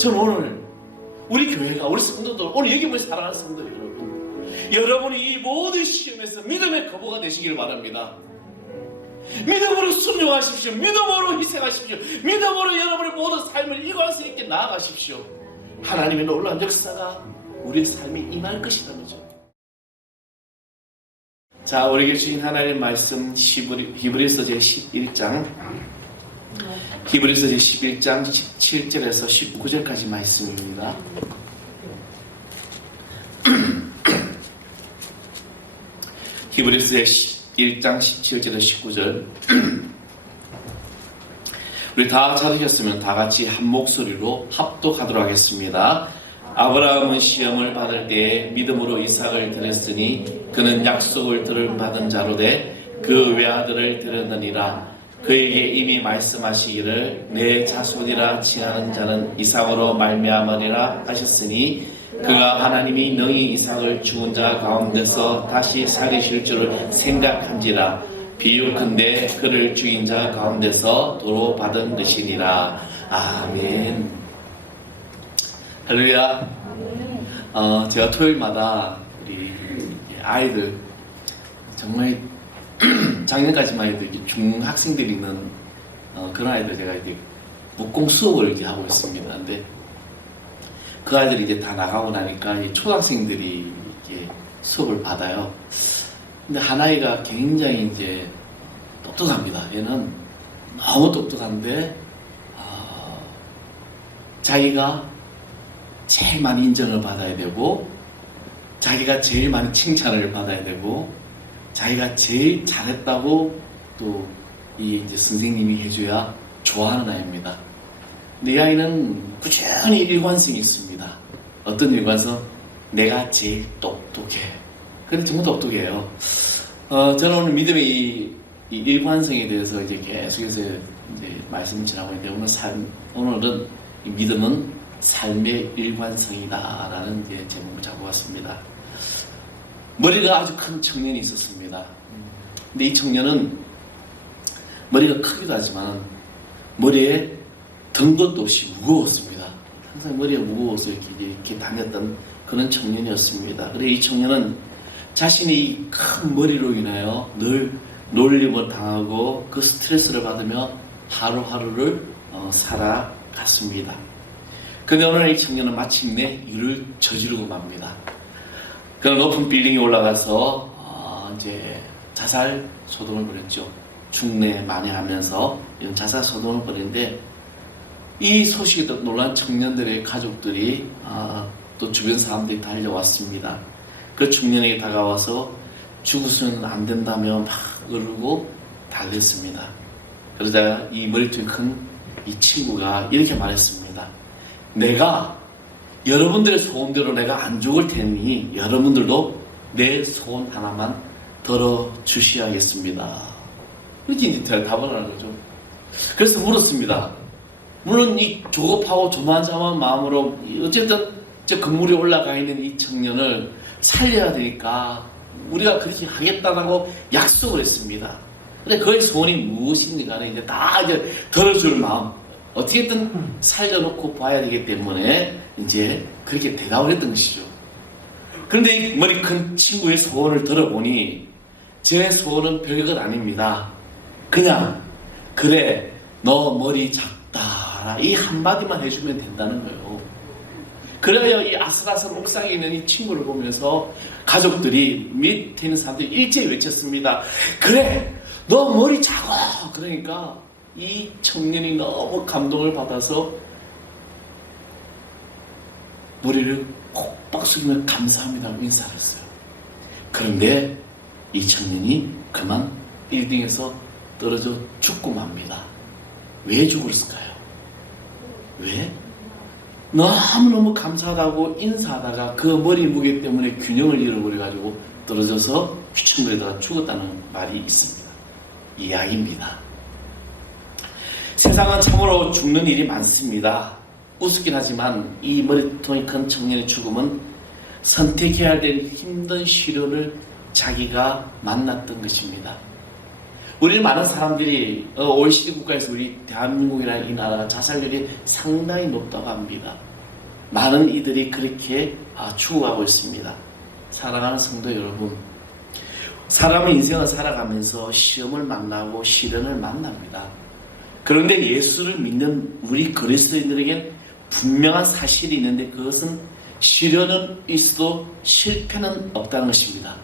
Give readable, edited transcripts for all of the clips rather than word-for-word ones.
저는 오늘 우리 교회가, 우리 성도들, 오늘 여기 모여 사랑하는 성도 여러분, 여러분이 이 모든 시험에서 믿음의 거부가 되시길 바랍니다. 믿음으로 순종하십시오. 믿음으로 희생하십시오. 믿음으로 여러분의 모든 삶을 일관성 있게 나아가십시오. 하나님의 놀라운 역사가 우리의 삶에 임할 것이라는 거죠. 자, 우리에게 주신 하나님의 말씀 히브리서 제11장 히브리서 제11장 17절에서 19절까지 말씀입니다. 히브리서 제1장 17절에서 19절 우리 다 찾으셨으면 다 같이 한 목소리로 합독하도록 하겠습니다. 아브라함은 시험을 받을 때에 믿음으로 이삭을 드렸으니 그는 약속을 받은 자로 돼 그 외아들을 드렸느니라. 그에게 이미 말씀하시기를 내 자손이라 칭하는 자는 이삭으로 말미암으리라 하셨으니 그가 하나님이 능히 이삭을 죽은 자 가운데서 다시 살리실 줄을 생각한지라. 비유컨대 그를 죽인 자 가운데서 도로 받은 것이니라. 아멘. 할렐루야. 제가 토요일마다 우리 아이들 정말 작년까지만 해도 이제 중학생들이 있는 그런 아이들 제가 이제 목공 수업을 이제 하고 있습니다. 근데 그 아이들이 이제 다 나가고 나니까 이제 초등학생들이 이렇게 수업을 받아요. 근데 한 아이가 굉장히 이제 똑똑합니다. 얘는 너무 똑똑한데 자기가 제일 많이 인정을 받아야 되고 자기가 제일 많이 칭찬을 받아야 되고 자기가 제일 잘했다고 또 이 이제 선생님이 해줘야 좋아하는 아이입니다. 근데 이 아이는 꾸준히 일관성이 있습니다. 어떤 일관성? 내가 제일 똑똑해. 근데 정말 똑똑해요. 저는 오늘 믿음의 이 일관성에 대해서 이제 계속해서 이제 말씀을 전하고 있는데 오늘은 이 믿음은 삶의 일관성이다라는 이제 제목을 잡고 왔습니다. 머리가 아주 큰 청년이 있었습니다. 근데 이 청년은 머리가 크기도 하지만 머리에 든 것도 없이 무거웠습니다. 항상 머리가 무거워서 이렇게 다녔던 그런 청년이었습니다. 그래 이 청년은 자신이 큰 머리로 인하여 늘 놀림을 당하고 그 스트레스를 받으며 하루하루를 살아갔습니다. 근데 오늘 이 청년은 마침내 일을 저지르고 맙니다. 그런 높은 빌딩에 올라가서 이제 자살 소동을 벌였죠. 중내 만회하면서 이런 자살 소동을 벌였는데 이 소식에 놀란 청년들의 가족들이 또 주변 사람들이 달려왔습니다. 그 청년에게 다가와서 죽으면 안 된다며 막 으르고 달렸습니다. 그러자 이 머리통이 큰 이 친구가 이렇게 말했습니다. 내가 여러분들의 소원대로 내가 안 죽을 테니 여러분들도 내 소원 하나만 들어주셔야겠습니다. 이렇게 이제 답을 하는 거죠. 그래서 물었습니다. 물론 이 조급하고 조만장한 마음으로 어쨌든 저 건물에 올라가 있는 이 청년을 살려야 되니까 우리가 그렇게 하겠다고 약속을 했습니다. 근데 그의 소원이 무엇인지 간에 이제 다 이제 들어줄 마음, 어떻게든 살려놓고 봐야 되기 때문에 이제 그렇게 대답을 했던 것이죠. 그런데 이 머리 큰 친구의 소원을 들어보니 제 소원은 별것 아닙니다. 그냥 그래 너 머리 작다 이 한마디만 해주면 된다는 거예요. 그래야 이 아슬아슬 옥상에 있는 이 친구를 보면서 가족들이 밑에 있는 사람들이 일제히 외쳤습니다. 그래 너 머리 작아. 그러니까 이 청년이 너무 감동을 받아서 머리를 콕박 숙이며 감사합니다고 인사를 했어요. 그런데 이 청년이 그만 1등에서 떨어져 죽고 맙니다. 왜 죽었을까요? 왜? 너무너무 감사하다고 인사하다가 그 머리 무게 때문에 균형을 잃어버려가지고 떨어져서 휘청거리다가 죽었다는 말이 있습니다. 이야기입니다. 세상은 참으로 죽는 일이 많습니다. 우습긴 하지만 이 머리통이 큰 청년의 죽음은 선택해야 될 힘든 시련을 자기가 만났던 것입니다. 우리 많은 사람들이 OECD 국가에서 우리 대한민국이라는 이 나라가 자살률이 상당히 높다고 합니다. 많은 이들이 그렇게 죽어가고 있습니다. 사랑하는 성도 여러분, 사람의 인생을 살아가면서 시험을 만나고 시련을 만납니다. 그런데 예수를 믿는 우리 그리스도인들에겐 분명한 사실이 있는데, 그것은 시련은 있어도 실패는 없다는 것입니다.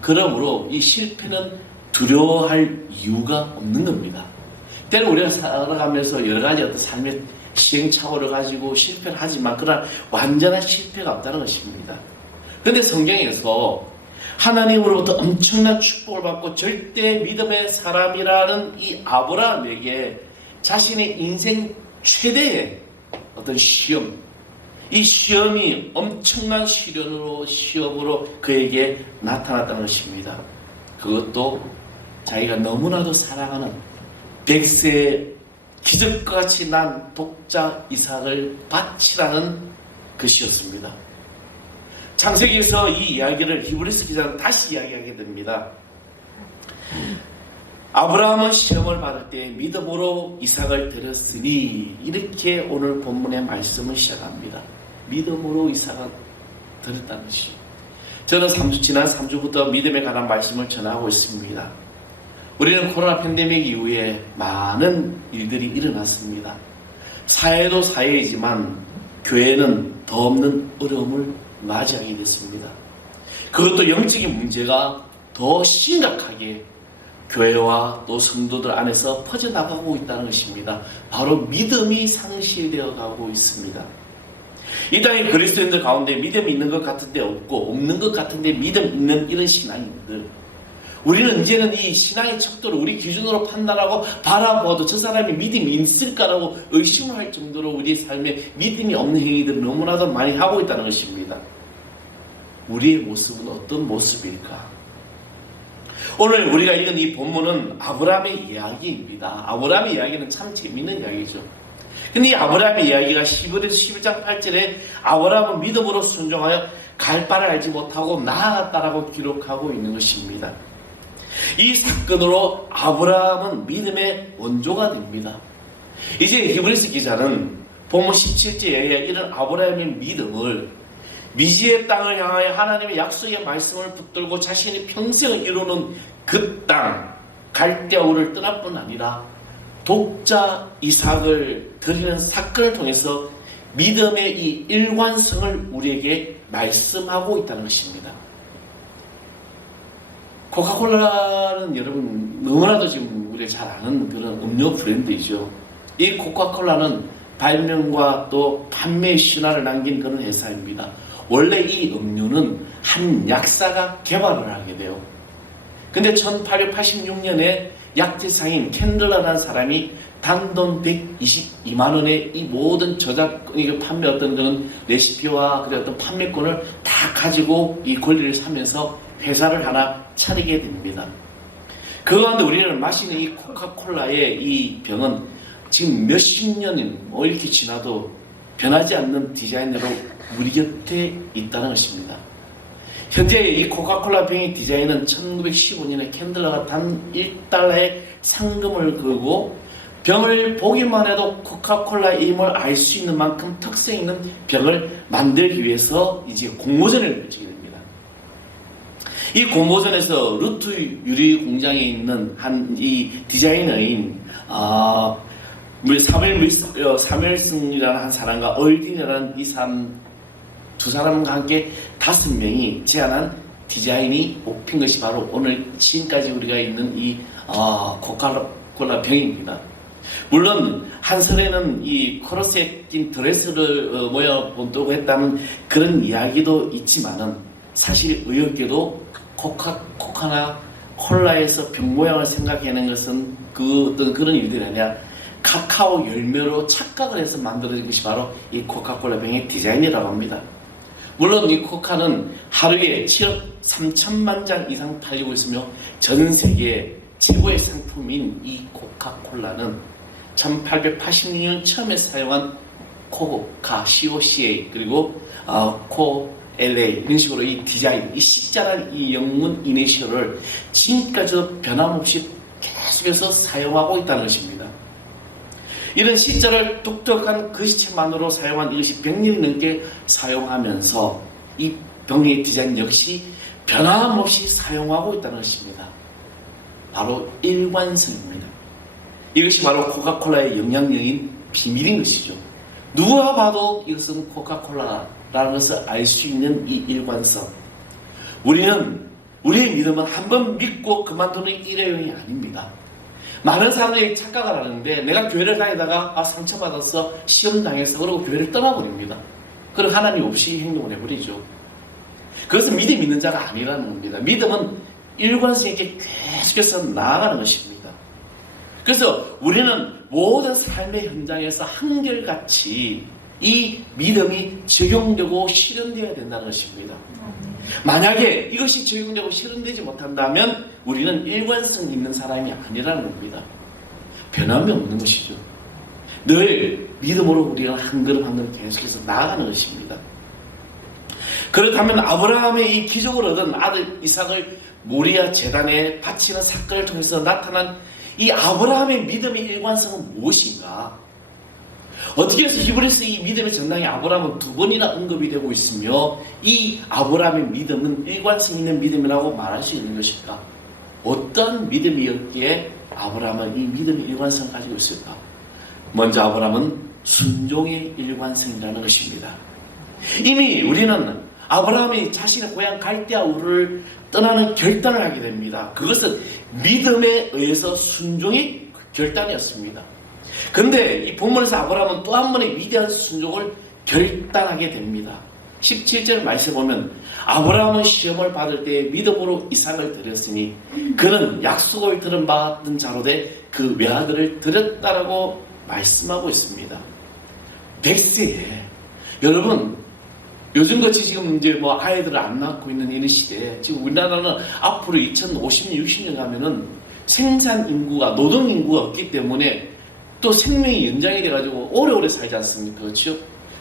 그러므로 이 실패는 두려워할 이유가 없는 겁니다. 때로 우리가 살아가면서 여러 가지 어떤 삶의 시행착오를 가지고 실패를 하지만, 그러나 완전한 실패가 없다는 것입니다. 그런데 성경에서 하나님으로부터 엄청난 축복을 받고 절대 믿음의 사람이라는 이 아브라함에게 자신의 인생 최대의 어떤 시험, 이 시험이 엄청난 시험으로 그에게 나타났다는 것입니다. 그것도 자기가 너무나도 사랑하는 백세의 기적과 같이 난 독자 이삭을 바치라는 것이었습니다. 창세기에서 이 이야기를 히브리서 기자는 다시 이야기하게 됩니다. 아브라함은 시험을 받을 때 믿음으로 이삭을 드렸으니, 이렇게 오늘 본문의 말씀을 시작합니다. 믿음으로 이삭을 드렸다는 것이. 저는 지난 3주부터 믿음에 관한 말씀을 전하고 있습니다. 우리는 코로나 팬데믹 이후에 많은 일들이 일어났습니다. 사회도 사회이지만 교회는 더 없는 어려움을 맞이하게 됐습니다. 그것도 영적인 문제가 더 심각하게 교회와 또 성도들 안에서 퍼져나가고 있다는 것입니다. 바로 믿음이 상실되어 가고 있습니다. 이 땅의 그리스도인들 가운데 믿음이 있는 것 같은데 없고, 없는 것 같은데 믿음 있는 이런 신앙인들, 우리는 이제는 이 신앙의 척도를 우리 기준으로 판단하고 바라보아도 저 사람이 믿음이 있을까라고 의심을 할 정도로 우리의 삶에 믿음이 없는 행위들을 너무나도 많이 하고 있다는 것입니다. 우리의 모습은 어떤 모습일까? 오늘 우리가 읽은 이 본문은 아브라함의 이야기입니다. 아브라함의 이야기는 참 재밌는 이야기죠. 근데 이 아브라함의 이야기가 11에서 11장 8절에 아브라함은 믿음으로 순종하여 갈 바를 알지 못하고 나아갔다라고 기록하고 있는 것입니다. 이 사건으로 아브라함은 믿음의 원조가 됩니다. 이제 히브리서 기자는 본문 17절에 이런 아브라함의 믿음을 미지의 땅을 향하여 하나님의 약속의 말씀을 붙들고 자신이 평생을 이루는 그 땅 갈대아우를 떠날 뿐 아니라 독자 이삭을 드리는 사건을 통해서 믿음의 이 일관성을 우리에게 말씀하고 있다는 것입니다. 코카콜라는 여러분 너무나도 지금 우리가 잘 아는 그런 음료 브랜드이죠. 이 코카콜라는 발명과 또 판매 신화를 남긴 그런 회사입니다. 원래 이 음료는 한 약사가 개발을 하게 돼요. 근데 1886년에 약재상인 캔들러라는 사람이 단돈 122만 원에 이 모든 저작권을 판매했던 그런 레시피와 어떤 판매권을 다 가지고 이 권리를 사면서 회사를 하나 차리게 됩니다. 그 가운데 우리는 마시는 이 코카콜라의 이 병은 지금 몇십 년이 이렇게 지나도 변하지 않는 디자인으로 우리 곁에 있다는 것입니다. 현재 이 코카콜라 병의 디자인은 1915년에 캔들러가 단 1달러의 상금을 걸고 병을 보기만 해도 코카콜라임을 알 수 있는 만큼 특색 있는 병을 만들기 위해서 이제 공모전을 펼치게 됩니다. 이 공모전에서 루트 유리 공장에 있는 한 이 디자이너인 사멜슨이라는 한 사람과 얼딘이라는 두 사람과 함께 5명이 제안한 디자인이 뽑힌 것이 바로 오늘 지금까지 우리가 있는 이 코카콜라 병입니다. 물론 한선에는 이 코러스에 낀 드레스를 모여본다고 했다는 그런 이야기도 있지만은 사실 의외게도 코카나 콜라에서 병 모양을 생각해낸 것은 어떤 그런 일들이 아니라 카카오 열매로 착각을 해서 만들어진 것이 바로 이 코카콜라 병의 디자인이라고 합니다. 물론 이 코카는 하루에 7억 3천만 장 이상 팔리고 있으며 전 세계 최고의 상품인 이 코카콜라는 1886년 처음에 사용한 코카, COCA 그리고 LA 이런 식으로 이 디자인, 이 C자라는 이 영문 이니셜을 지금까지도 변함없이 계속해서 사용하고 있다는 것입니다. 이런 시자를 독특한 글씨체만으로 사용한 이것이 100년이 넘게 사용하면서 이 병의 디자인 역시 변함없이 사용하고 있다는 것입니다. 바로 일관성입니다. 이것이 바로 코카콜라의 영향력인 비밀인 것이죠. 누가 봐도 이것은 코카콜라라는 것을 알 수 있는 이 일관성. 우리의 믿음은 한번 믿고 그만두는 일회용이 아닙니다. 많은 사람들이 착각을 하는데 내가 교회를 다니다가 상처받아서 시험 당해서 그러고 교회를 떠나버립니다. 그리고 하나님 없이 행동을 해버리죠. 그것은 믿음 있는 자가 아니라는 겁니다. 믿음은 일관성 있게 계속해서 나아가는 것입니다. 그래서 우리는 모든 삶의 현장에서 한결같이 이 믿음이 적용되고 실현되어야 된다는 것입니다. 만약에 이것이 적용되고 실현되지 못한다면 우리는 일관성 있는 사람이 아니라는 겁니다. 변함이 없는 것이죠. 늘 믿음으로 우리가 한 걸음 한 걸음 계속해서 나아가는 것입니다. 그렇다면 아브라함의 이 기적을 얻은 아들 이삭을 모리아 제단에 바치는 사건을 통해서 나타난 이 아브라함의 믿음의 일관성은 무엇인가? 어떻게 해서 히브리서 이 믿음의 정당이 아브라함은 2번이나 언급이 되고 있으며 이 아브라함의 믿음은 일관성 있는 믿음이라고 말할 수 있는 것일까? 어떤 믿음이었기에 아브라함은 이 믿음의 일관성을 가지고 있을까? 먼저 아브라함은 순종의 일관성이라는 것입니다. 이미 우리는 아브라함이 자신의 고향 갈대아 우르를 떠나는 결단을 하게 됩니다. 그것은 믿음에 의해서 순종의 결단이었습니다. 그런데 이 본문에서 아브라함은 또 한 번의 위대한 순종을 결단하게 됩니다. 17절 말씀에 보면 아브라함은 시험을 받을 때 믿음으로 이삭을 드렸으니 그는 약속을 들은 받은 자로 돼 그 외아들을 드렸다라고 말씀하고 있습니다. 100세에 여러분 요즘같이 지금 이제 뭐 아이들을 안 낳고 있는 이런 시대에 지금 우리나라는 앞으로 2050년, 60년 가면은 생산 인구가, 노동 인구가 없기 때문에 또 생명이 연장이 돼가지고 오래오래 살지 않습니까? 그렇죠?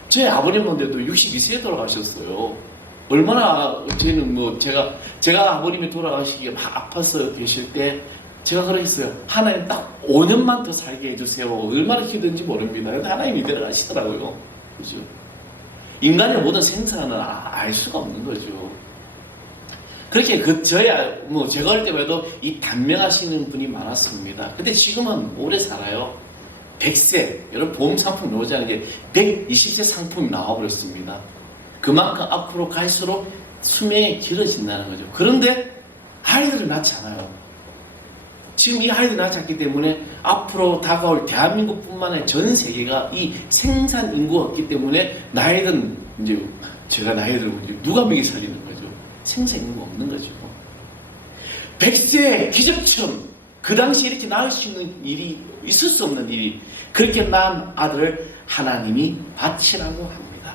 제 아버님한테도 62세에 돌아가셨어요. 얼마나, 저희는 뭐, 제가 아버님이 돌아가시기에 막 아파서 계실 때 제가 그랬어요. 하나님 딱 5년만 더 살게 해주세요. 얼마나 기도했는지 모릅니다. 근데 하나님이 내려가시더라고요. 그죠? 인간의 모든 생사는 알 수가 없는 거죠. 그렇게 저야 뭐 제가 할 때에도 이 단명하시는 분이 많았습니다. 근데 지금은 오래 살아요. 100세, 여러분 보험 상품 나오지 않은 게 120세 상품이 나와버렸습니다. 그만큼 앞으로 갈수록 수명이 길어진다는 거죠. 그런데 아이들을 낳지 않아요. 지금 이 아이들 낳지 않기 때문에 앞으로 다가올 대한민국뿐만 아니라 전 세계가 이 생산 인구가 없기 때문에 나이든 이제 제가 나이 들고 이제 누가 먹이 살리는 거죠. 생산 인구가 없는 거죠. 100세 기적처럼 그 당시에 이렇게 낳을 수 있는 일이 있을 수 없는 일이 그렇게 낳은 아들을 하나님이 바치라고 합니다.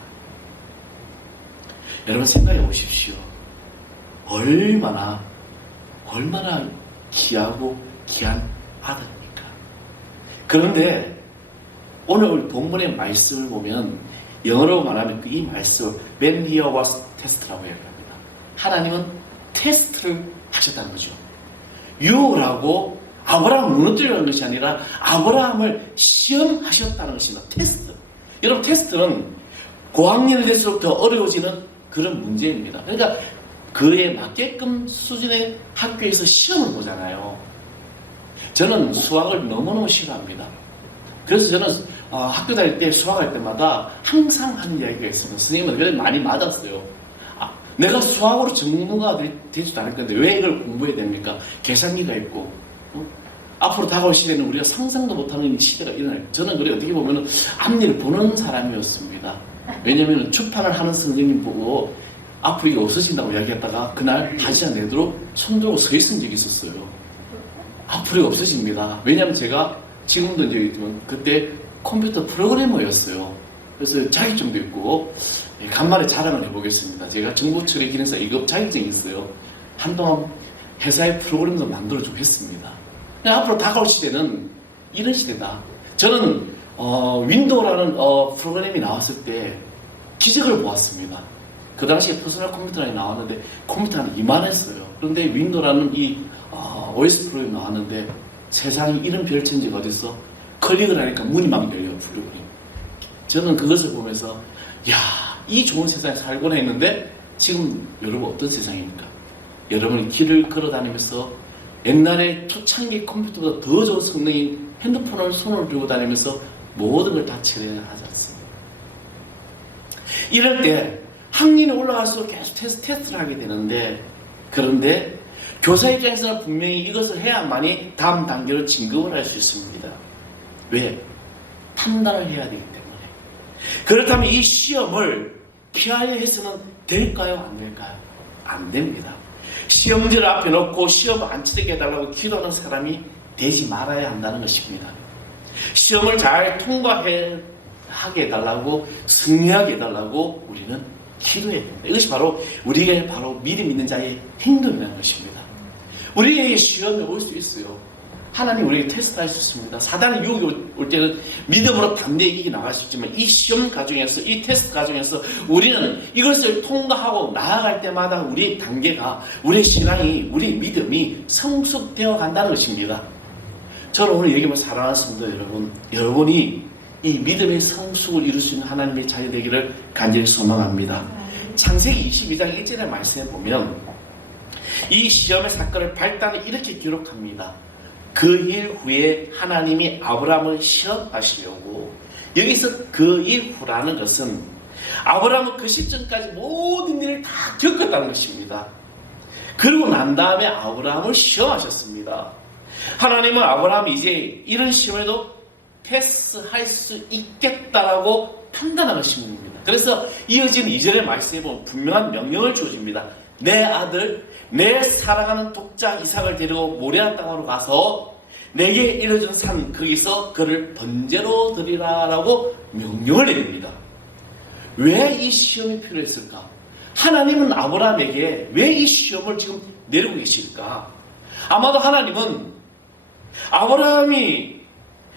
여러분 생각해 보십시오. 얼마나 귀하고 귀한 아들입니까? 그런데 오늘 본문의 말씀을 보면 영어로 말하면 이 말씀 When he was test라고 얘기합니다. 하나님은 테스트를 하셨다는 거죠. 유혹하고 아브라함을 무너뜨리는 것이 아니라 아브라함을 시험하셨다는 것입니다. 테스트. 여러분 테스트는 고학년이 될수록 더 어려워지는 그런 문제입니다. 그러니까 그에 맞게끔 수준의 학교에서 시험을 보잖아요. 저는 수학을 너무너무 싫어합니다. 그래서 저는 학교 다닐 때 수학할 때마다 항상 하는 이야기가 있습니다. 선생님은 그래 많이 맞았어요. 내가 수학으로 전문가가 되지도 않을 건데 왜 이걸 공부해야 됩니까? 계산기가 있고 앞으로 다가올 시대는 우리가 상상도 못하는 시대가 일어날. 저는 그래 어떻게 보면 앞일을 보는 사람이었습니다. 왜냐하면 출판을 하는 선생님 보고 앞으로 이게 없어진다고 이야기했다가 그날 하지 않도록 손 들고 서 있은 적이 있었어요. 앞으로 없어집니다. 왜냐하면 제가 지금도 이제 그때 컴퓨터 프로그래머였어요. 그래서 자격증도 있고 간만에 자랑을 해보겠습니다. 제가 정보처리 기능사 2급 자격증이 있어요. 한동안 회사의 프로그램도 만들어주고 했습니다. 앞으로 다가올 시대는 이런 시대다. 저는 윈도우라는 프로그램이 나왔을 때 기적을 보았습니다. 그 당시에 퍼스널 컴퓨터가 나왔는데 컴퓨터는 이만했어요. 그런데 윈도우라는 이 OS 프로그램이 나왔는데 세상에 이런 별천지가 어딨어? 클릭을 하니까 문이 막 열려 불려버려. 저는 그것을 보면서 야, 이 좋은 세상에 살고나 했는데 지금 여러분 어떤 세상입니까? 여러분이 길을 걸어다니면서 옛날에 초창기 컴퓨터보다 더 좋은 성능인 핸드폰을 손으로 들고 다니면서 모든 걸 다 처리하지 않습니다. 이럴 때 학년이 올라갈수록 계속 테스트를 하게 되는데, 그런데 교사 입장에서는 분명히 이것을 해야만이 다음 단계로 진급을 할 수 있습니다. 왜? 판단을 해야 되기 때문에. 그렇다면 이 시험을 피하려 해서는 될까요? 안 될까요? 안 됩니다. 시험지를 앞에 놓고 시험 안 치게 해달라고 기도하는 사람이 되지 말아야 한다는 것입니다. 시험을 잘 통과하게 해달라고, 승리하게 해달라고 우리는 기도해야 됩니다. 이것이 바로 우리에게 바로 믿음 있는 자의 행동이라는 것입니다. 우리에게 시험이 올 수 있어요. 하나님 우리에게 테스트할 수 있습니다. 사단의 유혹이 올 때는 믿음으로 담대히 이겨 나갈 수 있지만, 이 시험 과정에서, 이 테스트 과정에서 우리는 이것을 통과하고 나아갈 때마다 우리의 단계가, 우리의 신앙이, 우리의 믿음이 성숙되어 간다는 것입니다. 저는 오늘 얘기만 사랑하십니다. 여러분이 이 믿음의 성숙을 이룰 수 있는 하나님의 자녀 되기를 간절히 소망합니다. 창세기 22장 1절의 말씀에 보면 이 시험의 사건을 발단을 이렇게 기록합니다. 그 일 후에 하나님이 아브라함을 시험하시려고. 여기서 그 일 후라는 것은 아브라함은 그 시점까지 모든 일을 다 겪었다는 것입니다. 그리고 난 다음에 아브라함을 시험하셨습니다. 하나님은 아브라함이 이제 이런 시험에도 패스할 수 있겠다라고 판단하십니다. 그래서 이어지는 2절의 말씀에 보면 분명한 명령을 주어집니다. 내 아들, 내 사랑하는 독자 이삭을 데리고 모리아 땅으로 가서 내게 이뤄준 산 거기서 그를 번제로 드리라라고 명령을 내립니다. 왜 이 시험이 필요했을까? 하나님은 아브라함에게 왜 이 시험을 지금 내리고 계실까? 아마도 하나님은 아브라함이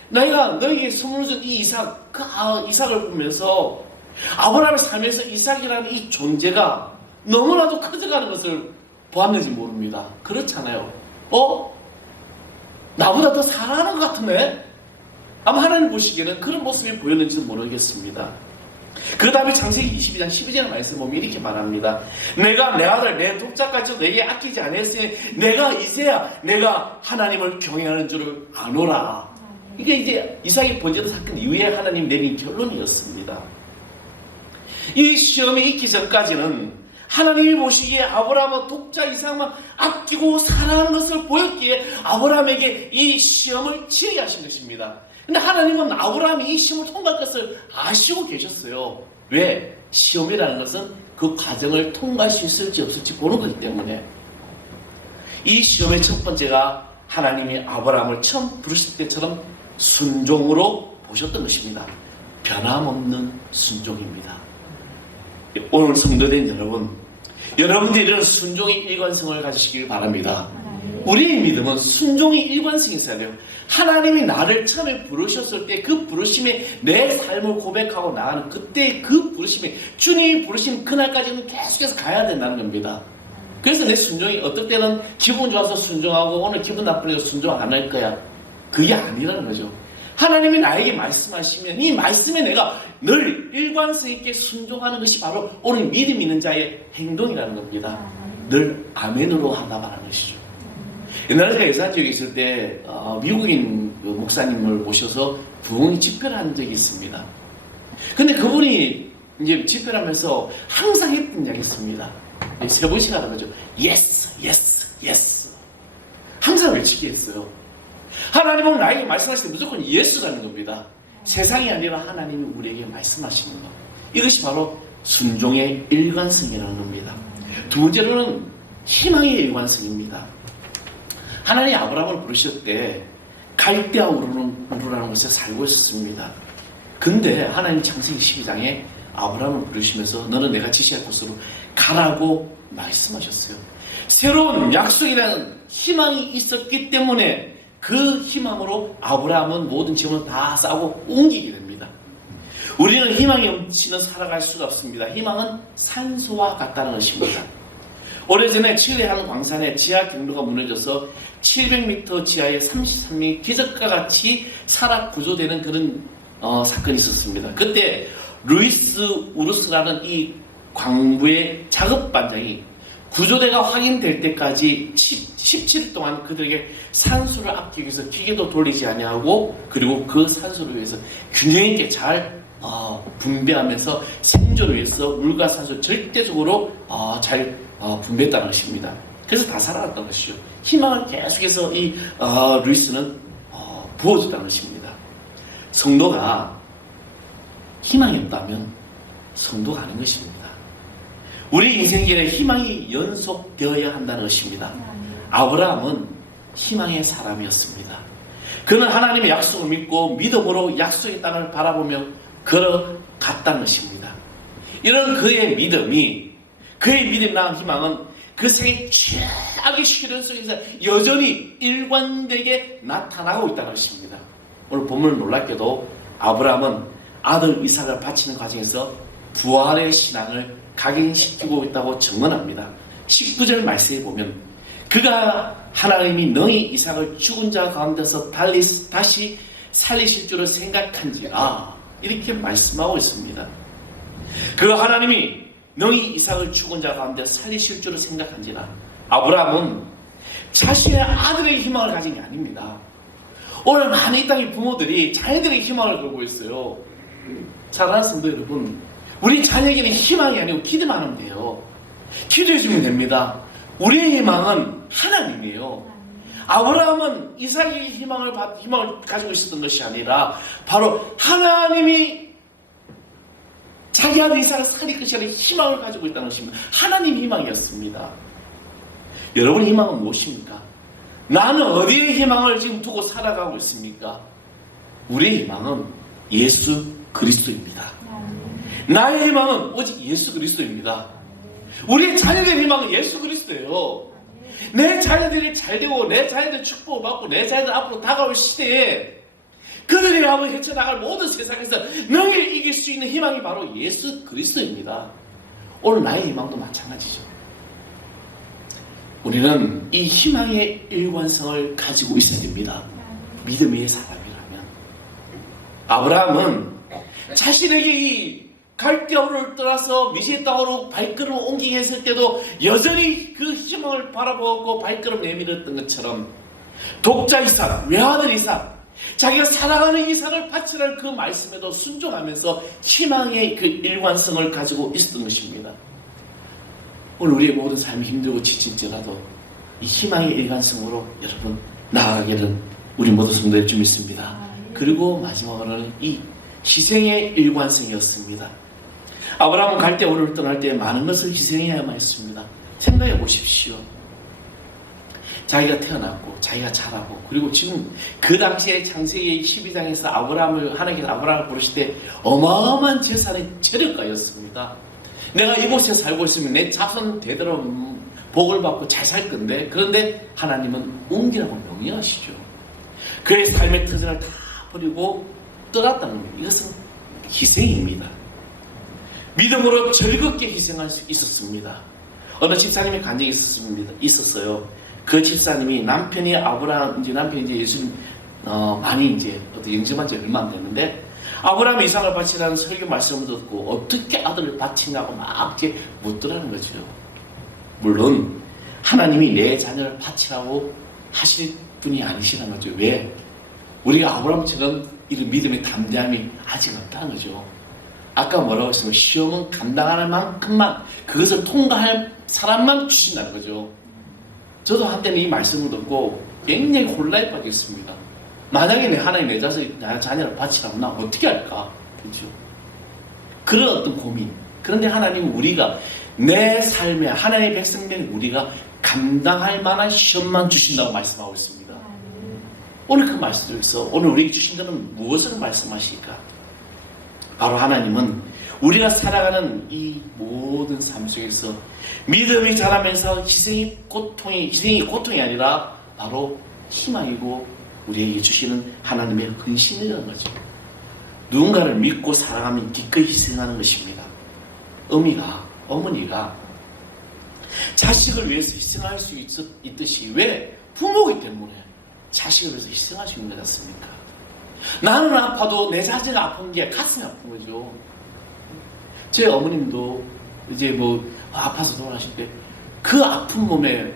내가 너에게 선물 준 이 이삭, 이삭을 보면서 아브라함의 삶에서 이삭이라는 이 존재가 너무나도 커져가는 것을 보았는지 모릅니다. 그렇잖아요. 나보다 더 사랑하는 것 같은데? 아마 하나님 보시기에는 그런 모습이 보였는지도 모르겠습니다. 그 다음에 창세기 22장 12절 말씀 보면 이렇게 말합니다. 내가 내 아들 내 독자까지도 내게 아끼지 않았으니 내가 이제야 내가 하나님을 경외하는 줄을 아노라. 이게 이제 이삭의 번제도 사건 이후에 하나님 내린 결론이었습니다. 이 시험이 있기 전까지는 하나님이 보시기에 아브라함은 독자 이삭만 아끼고 사랑하는 것을 보였기에 아브라함에게 이 시험을 치르게 하신 것입니다. 근데 하나님은 아브라함이 이 시험을 통과할 것을 아시고 계셨어요. 왜? 시험이라는 것은 그 과정을 통과할 수 있을지 없을지 보는 거기 때문에. 이 시험의 첫 번째가 하나님이 아브라함을 처음 부르실 때처럼 순종으로 보셨던 것입니다. 변함없는 순종입니다. 오늘 성도된 여러분들이 이런 순종의 일관성을 가지시길 바랍니다. 우리의 믿음은 순종의 일관성이 있어야 돼요. 하나님이 나를 처음에 부르셨을 때 그 부르심에 내 삶을 고백하고 나가는 그때 그 부르심에, 주님이 부르신 그날까지는 계속해서 가야 된다는 겁니다. 그래서 내 순종이 어떨 때는 기분 좋아서 순종하고 오늘 기분 나쁘니까 순종 안 할 거야. 그게 아니라는 거죠. 하나님이 나에게 말씀하시면 이 말씀에 내가 늘 일관성 있게 순종하는 것이 바로 오늘 믿음 있는 자의 행동이라는 겁니다. 늘 아멘으로 하다 말하는 것이죠. 옛날에 제가 예산 지역에 있을 때 미국인 목사님을 모셔서 부흥 집회를 한 적이 있습니다. 근데 그분이 이제 집회를 하면서 항상 했던 이야기 있습니다. 세 번씩 하는 거죠. 예스, 예스, 예스. 항상 외치게 했어요. 하나님은 나에게 말씀하실 때 무조건 예스라는 겁니다. 세상이 아니라 하나님이 우리에게 말씀하시는 것. 이것이 바로 순종의 일관성이라는 겁니다. 두 번째로는 희망의 일관성입니다. 하나님이 아브라함을 부르실 때 갈대아 우르라는 곳에 살고 있었습니다. 근데 하나님 창세기 12장에 아브라함을 부르시면서 너는 내가 지시할 곳으로 가라고 말씀하셨어요. 새로운 약속이라는 희망이 있었기 때문에 그 희망으로 아브라함은 모든 짐을 다 싸고 옮기게 됩니다. 우리는 희망이 넘치는 살아갈 수가 없습니다. 희망은 산소와 같다는 것입니다. 오래전에 칠레 한 광산에 지하 경로가 무너져서 700m 지하에 33명이 기적과 같이 살아 구조되는 그런 사건이 있었습니다. 그때 루이스 우르스라는 이 광부의 작업반장이 구조대가 확인될 때까지 17일 동안 그들에게 산소를 아끼기 위해서 기계도 돌리지 아니하고, 그리고 그 산소를 위해서 균형 있게 잘 분배하면서 생존을 위해서 물과 산소 절대적으로 잘 분배했다는 것입니다. 그래서 다 살아났다는 것이죠. 희망을 계속해서 이 루이스는 부어줬다는 것입니다. 성도가 희망이 없다면 성도가 아닌 것입니다. 우리 인생길에 희망이 연속되어야 한다는 것입니다. 아브라함은 희망의 사람이었습니다. 그는 하나님의 약속을 믿고 믿음으로 약속의 땅을 바라보며 걸어갔다는 것입니다. 이런 그의 믿음이랑 희망은 그 생의 최악의 시련 속에서 여전히 일관되게 나타나고 있다는 것입니다. 오늘 본문을 놀랍게도 아브라함은 아들 이삭을 바치는 과정에서 부활의 신앙을 각인시키고 있다고 증언합니다. 19절 말씀에 보면 그가 하나님이 너희 이삭을 죽은 자 가운데서 다시 살리실 줄을 생각한지라 이렇게 말씀하고 있습니다. 그 하나님이 너희 이삭을 죽은 자 가운데 살리실 줄을 생각한지라. 아브라함은 자신의 아들의 희망을 가진 게 아닙니다. 오늘 많은 이 땅의 부모들이 자녀들의 희망을 걸고 있어요. 사랑하는 성도 여러분, 우리 자녀에게는 희망이 아니고 기도만 하면 돼요. 기도해주면 됩니다. 우리의 희망은 하나님이에요. 아브라함은 이삭의 희망을 가지고 있었던 것이 아니라 바로 하나님이 자기 아들 이삭을 살릴 것이라는 희망을 가지고 있다는 것입니다. 하나님 희망이었습니다. 여러분의 희망은 무엇입니까? 나는 어디에 희망을 지금 두고 살아가고 있습니까? 우리의 희망은 예수 그리스도입니다. 나의 희망은 오직 예수 그리스도입니다. 우리의 자녀들의 희망은 예수 그리스도예요. 내 자녀들이 잘되고 내 자녀들 축복을 받고 내 자녀들 앞으로 다가올 시대에 그들이 앞으로 헤쳐나갈 모든 세상에서 너희를 이길 수 있는 희망이 바로 예수 그리스도입니다. 오늘 나의 희망도 마찬가지죠. 우리는 이 희망의 일관성을 가지고 있어야 됩니다. 믿음의 사람이라면. 아브라함은 자신에게 이 갈대호를 떠나서 미시의 땅으로 발걸음을 옮기게 했을 때도 여전히 그 희망을 바라보고 발걸음 내밀었던 것처럼 독자 이삭, 외아들 이삭, 자기가 사랑하는 이삭을 바치라는 그 말씀에도 순종하면서 희망의 그 일관성을 가지고 있었던 것입니다. 오늘 우리의 모든 삶이 힘들고 지칠지라도 이 희망의 일관성으로 여러분 나아가기를 우리 모두 성도의 줄 믿습니다. 그리고 마지막으로는 이 희생의 일관성이었습니다. 아브라함은 갈대우를 떠날 때 많은 것을 희생해야만 했습니다. 생각해 보십시오. 자기가 태어났고 자기가 자라고, 그리고 지금 그 당시에 창세기 12장에서 하나님께서 아브라함을 부르실 때 어마어마한 재산의 재력가였습니다. 내가 이곳에 살고 있으면 내 자손 되도록 복을 받고 잘 살 건데, 그런데 하나님은 옮기라고 명령하시죠. 그의 삶의 터전을 다 버리고 떠났다는 거예요. 이것은 희생입니다. 믿음으로 즐겁게 희생할 수 있었습니다. 어느 집사님의 간증이 있었어요. 그 집사님이 남편이 이제 예수님 많이 이제 영접한 지 얼마 안 됐는데, 아브라함의 이삭을 바치라는 설교 말씀을 듣고 어떻게 아들을 바치냐고 막 이렇게 묻더라는 거죠. 물론 하나님이 내 자녀를 바치라고 하실 분이 아니시라는 거죠. 왜? 우리가 아브라함처럼 이런 믿음의 담대함이 아직 없다는 거죠. 아까 뭐라고 했으면 시험은 감당하는 만큼만, 그것을 통과할 사람만 주신다는 거죠. 저도 한때는 이 말씀을 듣고 굉장히 혼란에 빠졌습니다. 만약에 하나님 내 자녀를 바치라면 나 어떻게 할까? 그렇죠? 그런 어떤 고민. 그런데 하나님은 우리가 내 삶에 하나님의 백성된 우리가 감당할 만한 시험만 주신다고 말씀하고 있습니다. 오늘 그 말씀 속에서 오늘 우리에게 주신 것은 무엇을 말씀하실까? 바로 하나님은 우리가 살아가는 이 모든 삶 속에서 믿음이 자라면서 희생이 고통이 아니라 바로 희망이고 우리에게 주시는 하나님의 헌신이라는 거죠. 누군가를 믿고 사랑하면 기꺼이 희생하는 것입니다. 어머니가 자식을 위해서 희생할 수 있듯이 왜 부모이기 때문에 자식을 위해서 희생할 수 있는 것 같습니까? 나는 아파도 내 자식이 아픈 게 가슴이 아픈 거죠. 제 어머님도 이제 뭐 아파서 돌아가실 때 그 아픈 몸에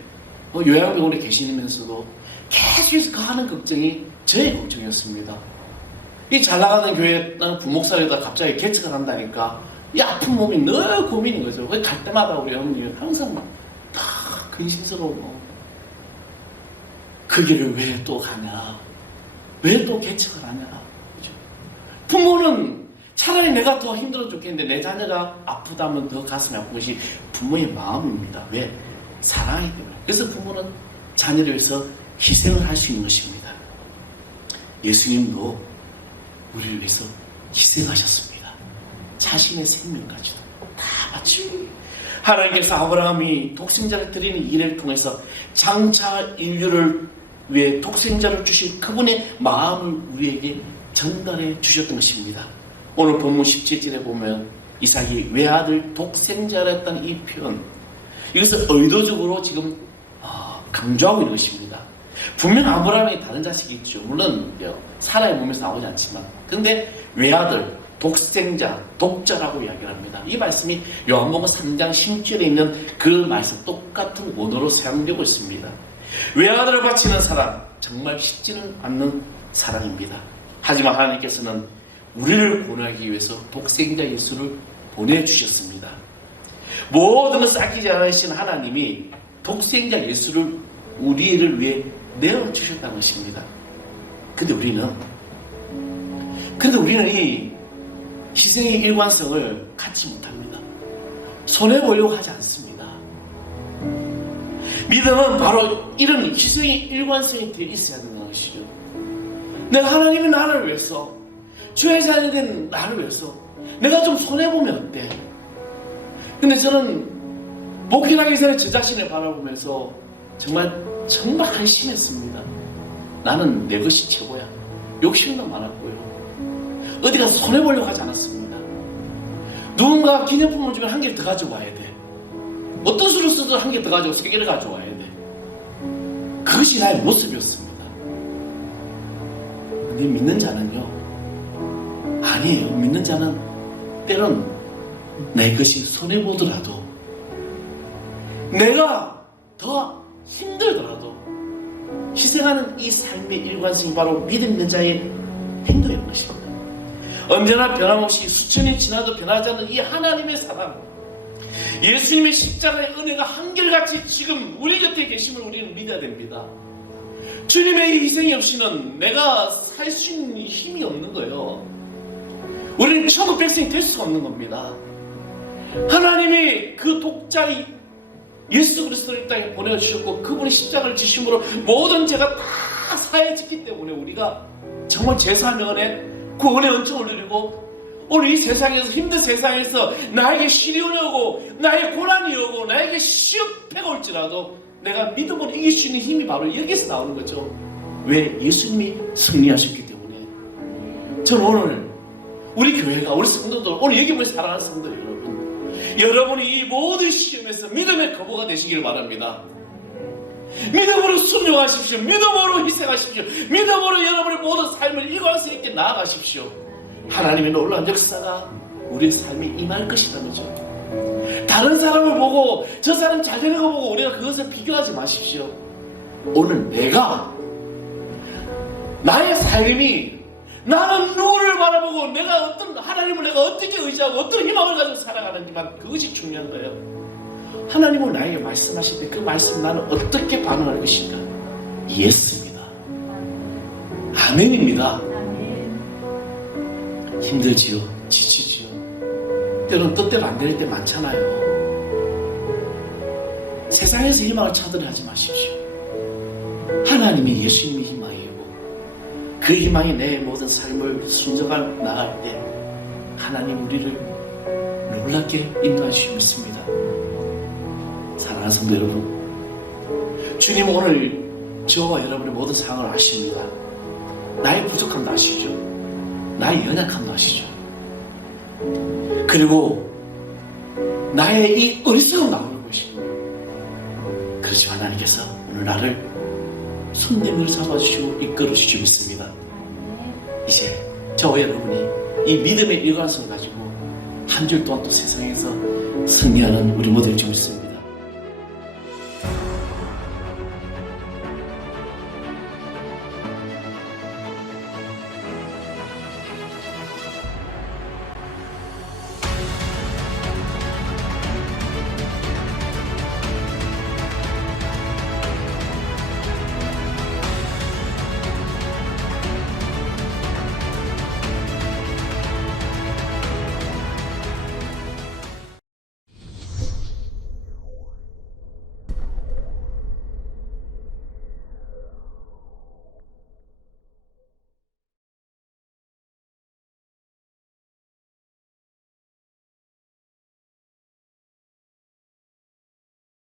요양병원에 계시면서도 계속해서 하는 걱정이 저의 걱정이었습니다. 이 잘 나가는 교회에 나는 부목사에다 갑자기 개척을 한다니까 이 아픈 몸이 늘 고민인 거죠. 갈 때마다 우리 어머님이 항상 막 다 근심스러워. 그 길을 왜 또 가냐? 왜 또 개척을 하냐? 그죠? 부모는 차라리 내가 더 힘들어 죽겠는데 내 자녀가 아프다면 더 가슴이 아픈 것이 부모의 마음입니다. 왜? 사랑이기 때문에. 그래서 부모는 자녀를 위해서 희생을 할 수 있는 것입니다. 예수님도 우리를 위해서 희생하셨습니다. 자신의 생명까지도 다 바치고 하나님께서 아브라함이 독생자를 드리는 일을 통해서 장차 인류를 위해 독생자를 주실 그분의 마음을 우리에게 전달해 주셨던 것입니다. 오늘 본문 17절에 보면 이삭이 외아들 독생자였다는 이 표현, 이것을 의도적으로 지금 강조하고 있는 것입니다. 분명 아브라함이 다른 자식이 있죠. 물론 사라의 몸에서 나오지 않지만, 그런데 외아들, 독생자, 독자라고 이야기를 합니다. 이 말씀이 요한복음 3장 10절에 있는 그 말씀 똑같은 원어로 사용되고 있습니다. 외아들을 바치는 사랑, 정말 쉽지는 않는 사랑입니다. 하지만 하나님께서는 우리를 구원하기 위해서 독생자 예수를 보내주셨습니다. 모든 것을 아끼지 않으신 하나님이 독생자 예수를 우리를 위해 내어주셨다는 것입니다. 근데 우리는 이 희생의 일관성을 갖지 못합니다. 손해보려고 하지 않습니다. 믿음은 바로 이런 희생의 일관성이 되어 있어야 된다는 것이죠. 내가 하나님이 나를 위해서, 죄의 자녀 된 나를 위해서 내가 좀 손해보면 어때? 근데 저는 목회하기 전에 저 자신을 바라보면서 정말 한심했습니다. 나는 내 것이 최고야. 욕심도 많았고요. 어디 가서 손해보려고 하지 않았습니다. 누군가 기념품을 주면 한 개를 더 가져와야 돼. 어떤 수를 써도 한 개 더 가져오고 3개를 가져와야 돼. 그것이 나의 모습이었습니다. 근데 믿는 자는요, 아니에요. 믿는 자는 때론 내 것이 손해보더라도, 내가 더 힘들더라도 희생하는 이 삶의 일관성이 바로 믿음 있는 자의 행동인 것입니다. 언제나 변함없이 수천이 지나도 변하지 않는 이 하나님의 사랑, 예수님의 십자가의 은혜가 한결같이 지금 우리 곁에 계심을 우리는 믿어야 됩니다. 주님의 이 희생이 없이는 내가 살 수 있는 힘이 없는 거예요. 우리는 천국 백성이 될 수가 없는 겁니다. 하나님이 그 독자 예수 그리스도를 이 땅에 보내주셨고 그분이 십자가를 지심으로 모든 죄가 다 사해졌기 때문에 우리가 정말 제사함의 은혜, 그 은혜 은총을 누리고 오늘 이 세상에서, 힘든 세상에서 나에게 시련이 오고 나의 고난이 오고 나에게 시험패가 올지라도 내가 믿음으로 이길 수 있는 힘이 바로 여기서 나오는 거죠. 왜? 예수님이 승리하셨기 때문에. 저는 오늘 우리 교회가, 우리 성도들, 오늘 여기 모여 사랑하는 성도들 여러분이 이 모든 시험에서 믿음의 거부가 되시길 바랍니다. 믿음으로 순종하십시오. 믿음으로 희생하십시오. 믿음으로 여러분의 모든 삶을 일관성 있게 나아가십시오. 하나님의 놀라운 역사가 우리의 삶에 임할 것이라는 거죠. 다른 사람을 보고 저 사람 잘 되는 거 보고 우리가 그것을 비교하지 마십시오. 오늘 나의 삶이, 나는 누구를 바라보고 내가 어떤 하나님을 내가 어떻게 의지하고 어떤 희망을 가지고 살아가는지만 그것이 중요한 거예요. 하나님은 나에게 말씀하실 때 그 말씀 나는 어떻게 반응할 것인가? 예스입니다. 아멘입니다. 힘들지요, 지치지요, 때로는 뜻대로 안 될 때 많잖아요. 세상에서 희망을 찾으려 하지 마십시오. 하나님이 예수님이 희망이고 그 희망이 내 모든 삶을 순종하며 나갈 때 하나님 우리를 놀랍게 인도해 주시고 있습니다. 사랑하는 성도 여러분, 주님 오늘 저와 여러분의 모든 상황을 아십니다. 나의 부족함도 아시죠. 나의 연약함도 아시죠. 그리고 나의 이 어리석음 나오는 것입니다. 그렇지만 하나님께서 오늘 나를 손님으로 잡아주시고 이끌어주시고 있습니다. 이제 저와 여러분이 이 믿음의 일관성을 가지고 한 줄 동안 또 세상에서 승리하는 우리 모델이 좀 있습니다.